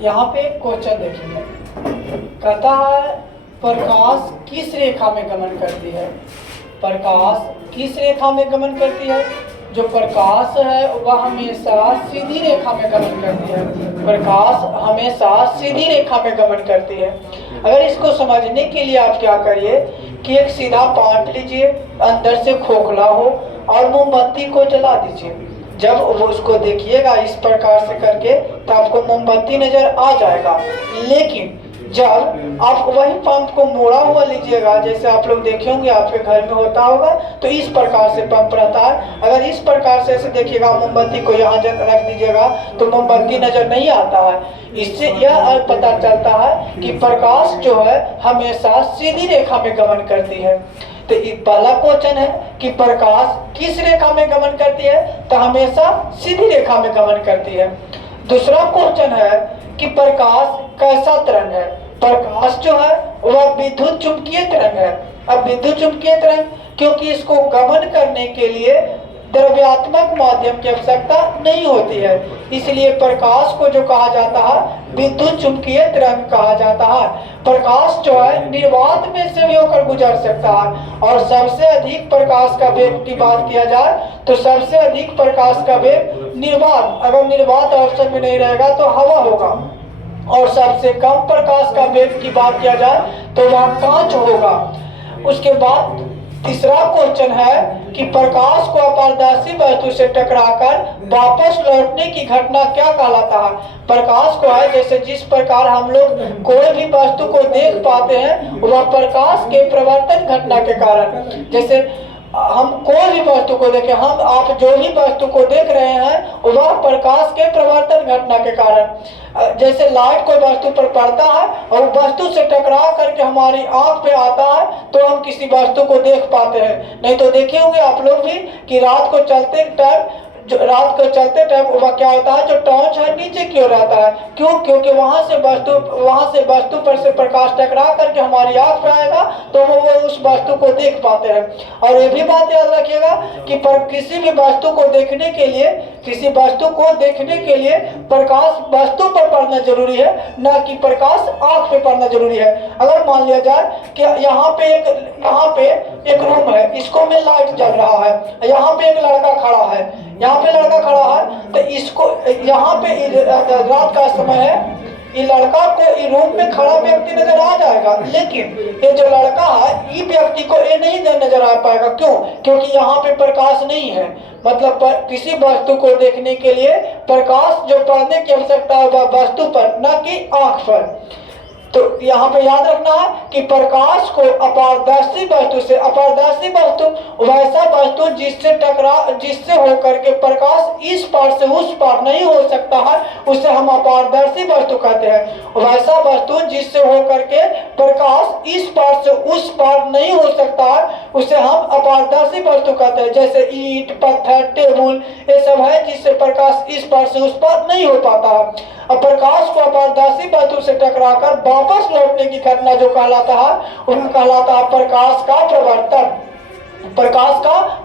यहाँ पे एक क्वेश्चन देखेंगे, कहता है प्रकाश किस रेखा में गमन करती है। प्रकाश किस रेखा में गमन करती है? जो प्रकाश है वह हमेशा सीधी रेखा में गमन करती है। प्रकाश हमेशा सीधी रेखा में गमन करती है। अगर इसको समझने के लिए आप क्या करिए कि एक सीधा पाट लीजिए, अंदर से खोखला हो और मोमबत्ती को जला दीजिए। जब वो उसको देखिएगा इस प्रकार से करके तो आपको मोमबत्ती नजर आ जाएगा। लेकिन जब आप वही पंप को मोड़ा हुआ लीजिएगा, जैसे आप लोग देखे होंगे आपके घर में होता होगा, तो इस प्रकार से पंप रहता है। अगर इस प्रकार से ऐसे देखिएगा, मोमबत्ती को यहाँ रख दीजिएगा तो मोमबत्ती नजर नहीं आता है। इससे यह पता चलता है कि प्रकाश जो है हमेशा सीधी रेखा में गमन करती है। तो पहला क्वेश्चन है कि प्रकाश किस रेखा में गमन करती है, तो हमेशा सीधी रेखा में गमन करती है। दूसरा क्वेश्चन है कि प्रकाश कैसा तरंग है। प्रकाश जो है वह विद्युत चुंबकीय तरंग है। अब विद्युत चुंबकीय तरंग, क्योंकि इसको गमन करने के लिए द्रव्यात्मक माध्यम की आवश्यकता नहीं होती है, इसलिए प्रकाश को जो कहा जाता है विद्युत चुंबकीय तरंग कहा जाता है। प्रकाश जो है निर्वात में से भी होकर गुजर सकता है। और सबसे अधिक प्रकाश का वेग की बात किया जाए तो सबसे अधिक प्रकाश का वेग निर्वात, अगर निर्वात ऑप्शन में नहीं रहेगा तो हवा होगा। और सबसे कम प्रकाश का वेग की बात किया जाए तो वह कांच होगा। उसके बाद तीसरा क्वेश्चन है कि प्रकाश को अपारदर्शी वस्तु से टकराकर वापस लौटने की घटना क्या कहलाता है। प्रकाश को है, जैसे जिस प्रकार हम लोग कोई भी वस्तु को देख पाते हैं वह प्रकाश के प्रवर्तन घटना के कारण, जैसे हम कोई भी वस्तु को देखें, हम आप जो भी वस्तु को देख रहे हैं वह प्रकाश के प्रवर्तन घटना के कारण। जैसे लाइट कोई वस्तु पर पड़ता है और वस्तु से टकरा करके हमारी आंख पे आता है तो हम किसी वस्तु को देख पाते हैं। नहीं तो देखे होंगे आप लोग भी कि रात को चलते टाइम वह क्या होता है, जो टॉर्च है नीचे की ओर रहता है। क्यों? क्योंकि वहां से वस्तु पर से प्रकाश टकरा करके हमारी आंख पे आएगा तो वो उस वस्तु को देख पाते हैं। और ये भी बात याद रखिएगा कि किसी भी वस्तु को देखने के लिए प्रकाश वस्तु पर पड़ना जरूरी है, न कि प्रकाश आंख पे पड़ना जरूरी है। अगर मान लिया जाए कि यहाँ पे एक रूम है, इसको में लाइट जल रहा है, यहाँ पे एक लड़का खड़ा है, तो इसको यहाँ पे रात का समय है, ये लड़का को ये रूम में खड़ा व्यक्ति नजर आ जाएगा, लेकिन ये जो लड़का है ये व्यक्ति को ये नहीं नजर आ पाएगा। क्यों? क्योंकि यहाँ पे प्रकाश नहीं है। मतलब किसी वस्तु को देखने के लिए प्रकाश जो पड़ने की आवश्यकता है वह वस्तु पर, न कि आंख पर। तो यहाँ पे याद रखना है कि प्रकाश को अपारदर्शी वस्तु वैसा वस्तु जिससे होकर के प्रकाश इस पार से उस पार नहीं हो सकता है, उसे हम अपारदर्शी वस्तु कहते हैं। वैसा वस्तु जिससे होकर के प्रकाश इस पार से उस पार नहीं हो सकता है, उसे हम अपारदर्शी वस्तु कहते हैं। जैसे ईंट, पत्थर, टेबुल, ये सब है जिससे प्रकाश इस पार से उस पार नहीं हो पाता है। अब प्रकाश को अपारदर्शी वस्तु से टकराकर वापस लौटने की घटना जो कहलाता है वह कहलाता है प्रकाश का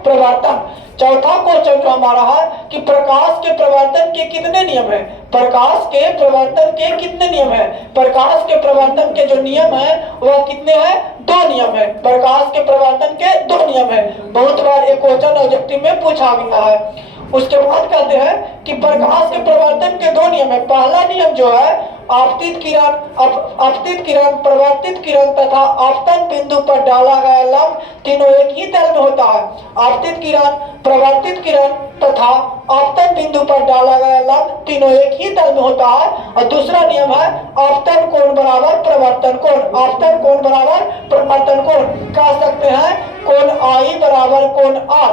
प्रवर्तन। चौथा क्वेश्चन जो हमारा है कि प्रकाश के प्रवर्तन के कितने नियम हैं। प्रकाश के प्रवर्तन के कितने नियम हैं? प्रकाश के प्रवर्तन के जो नियम है वह कितने हैं? 2 नियम है। प्रकाश के प्रवर्तन के 2 नियम है। बहुत बार एक क्वेश्चन ऑब्जेक्टिव में पूछा गया है। उसके बाद कहते हैं कि प्रकाश के प्रवर्तन के 2 नियम है। पहला नियम जो है आपतित किरण, परावर्तित किरण तथा आपतन बिंदु पर डाला गया लंब तीनों एक ही तल में होता है। आपतित किरण, परावर्तित किरण तथा आपतन बिंदु पर डाला गया लंब तीनों एक ही तल में होता है। और दूसरा नियम है आपतन कोण बराबर प्रवर्तन कोण। आपतन कोण बराबर प्रवर्तन कोण, कह सकते हैं कोण I बराबर कोण R।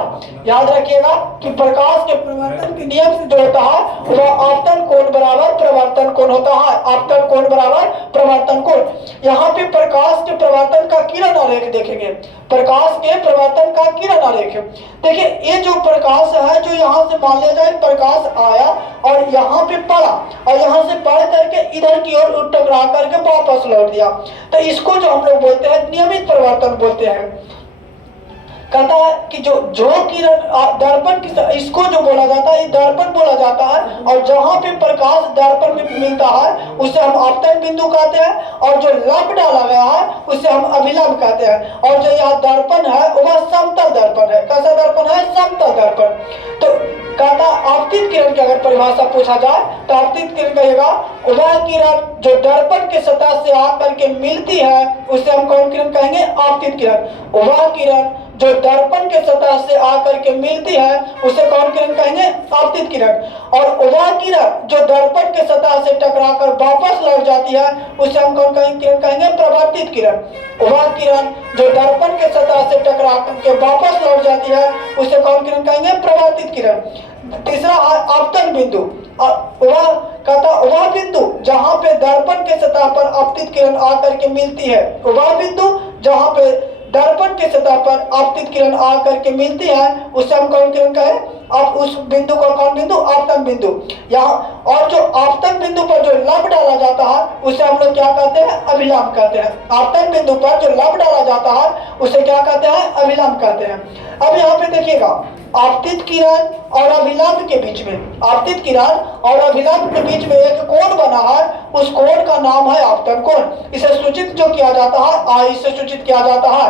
याद रखिएगा कि प्रकाश के प्रवर्तन के नियम से जो होता है वह आपतन कोण बराबर प्रवर्तन कोण होता है। आपतन कोण बराबर प्रवर्तन कोण। यहाँ पे प्रकाश के प्रवर्तन का किरण आरेख देखेंगे। प्रकाश के प्रवर्तन का किरण आरेख देखिए, ये जो प्रकाश है, जो यहाँ से मान लिया जाए प्रकाश आया और यहाँ पे पड़ा और यहाँ से पढ़ करके इधर की ओर टकरा करके वापस लौट दिया, तो इसको जो हम लोग बोलते हैं नियमित परिवर्तन बोलते हैं। कहता है कि जो किरण दर्पण की, इसको जो बोला जाता है, ये दर्पण बोला जाता है। और जहां पे प्रकाश दर्पण में मिलता है उसे हम आपतन बिंदु कहते हैं, और जो लंब डाला गया है उसे हम अभिलंब कहते हैं। और जो यहाँ दर्पण है वह समतल दर्पण है। कैसा दर्पण है? समतल दर्पण। तो कहता आपतित किरण की अगर परिभाषा पूछा जाए तो आपतित किरण कहेगा वह किरण जो दर्पण के सतह से आकर के मिलती है उसे हम कौन किरण कहेंगे? आपतित किरण। वह किरण जो दर्पण के सतह से आकर के मिलती है उसे कौन किरण कहेंगे? आपतित किरण। और वह किरण जो दर्पण के सतह से टकराकर वापस लौट जाती है उसे हम कौन किरण कहेंगे? प्रवर्तित किरण। वह किरण जो दर्पण के सतह से टकरा के वापस लौट जाती है उसे कौन किरण कहेंगे? प्रवर्तित किरण। तीसरा आपतन बिंदु। वह कहता वह बिंदु जहां पे दर्पण के सतह पर आपतित किरण आकर के मिलती है, वह बिंदु जहां पे दर्पण के सतह पर आपतित किरण आकर के मिलती है उसे हम कौन किरण कहें? आप उस बिंदु को कौन बिंदु? आपतन बिंदु। यहाँ और जो आपतन बिंदु पर जो लंब डाला जाता है उसे हम लोग क्या कहते हैं? अभिलंब कहते हैं। आपतन बिंदु पर जो लंब डाला जाता है उसे क्या कहते हैं? अभिलंब कहते हैं। अब यहाँ पे देखिएगा आपतित किरण और अभिलंब के बीच में, आपतित किरण और अभिलंब के बीच में एक कोण बना है, उस कोण का नाम है आपतन कोण। इसे सूचित जो किया जाता है, इसे सूचित किया जाता है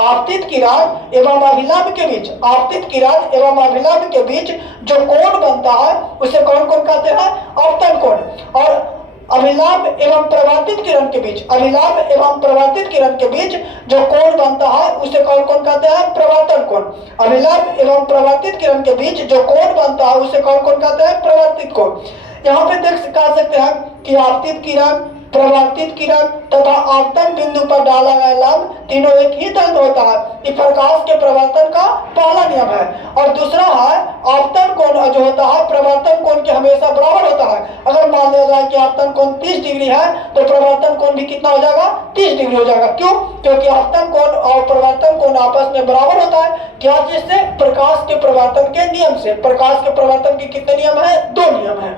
आपतित किरण एवं अभिलंब के बीच, आपतित किरण एवं अभिलंब के बीच जो कोण बनता है उसे कौन कौन कहते हैं? आपतन कोण। और अभिलंब एवं प्रवर्तित किरण के बीच, अभिलंब एवं प्रवर्तित किरण के बीच जो कोण बनता है उसे कौन कौन कहते हैं? प्रवर्तन कोण। अभिलंब एवं प्रवर्तित किरण के बीच जो कोण बनता है उसे कौन कौन कहते हैं? प्रवर्तित कोण। यहाँ पे कह सकते हैं कि आपतित किरण, प्रवर्तित किरण तथा आपतन बिंदु पर डाला गया लंब तीनों एक ही तल में होता है। ये प्रकाश के प्रवर्तन का पहला नियम है। और दूसरा है आपतन कोण जो होता है प्रवर्तन कोण के हमेशा बराबर होता है। अगर मान लिया जाए कि आपतन कोण 30 डिग्री है तो प्रवर्तन कोण भी कितना हो जाएगा? 30 डिग्री हो जाएगा। क्यों? क्योंकि आपतन कोण और प्रवर्तन कोण आपस में बराबर होता है। क्या चीज से? प्रकाश के प्रवर्तन के नियम से। प्रकाश के प्रवर्तन के कितने नियम है? 2 नियम है।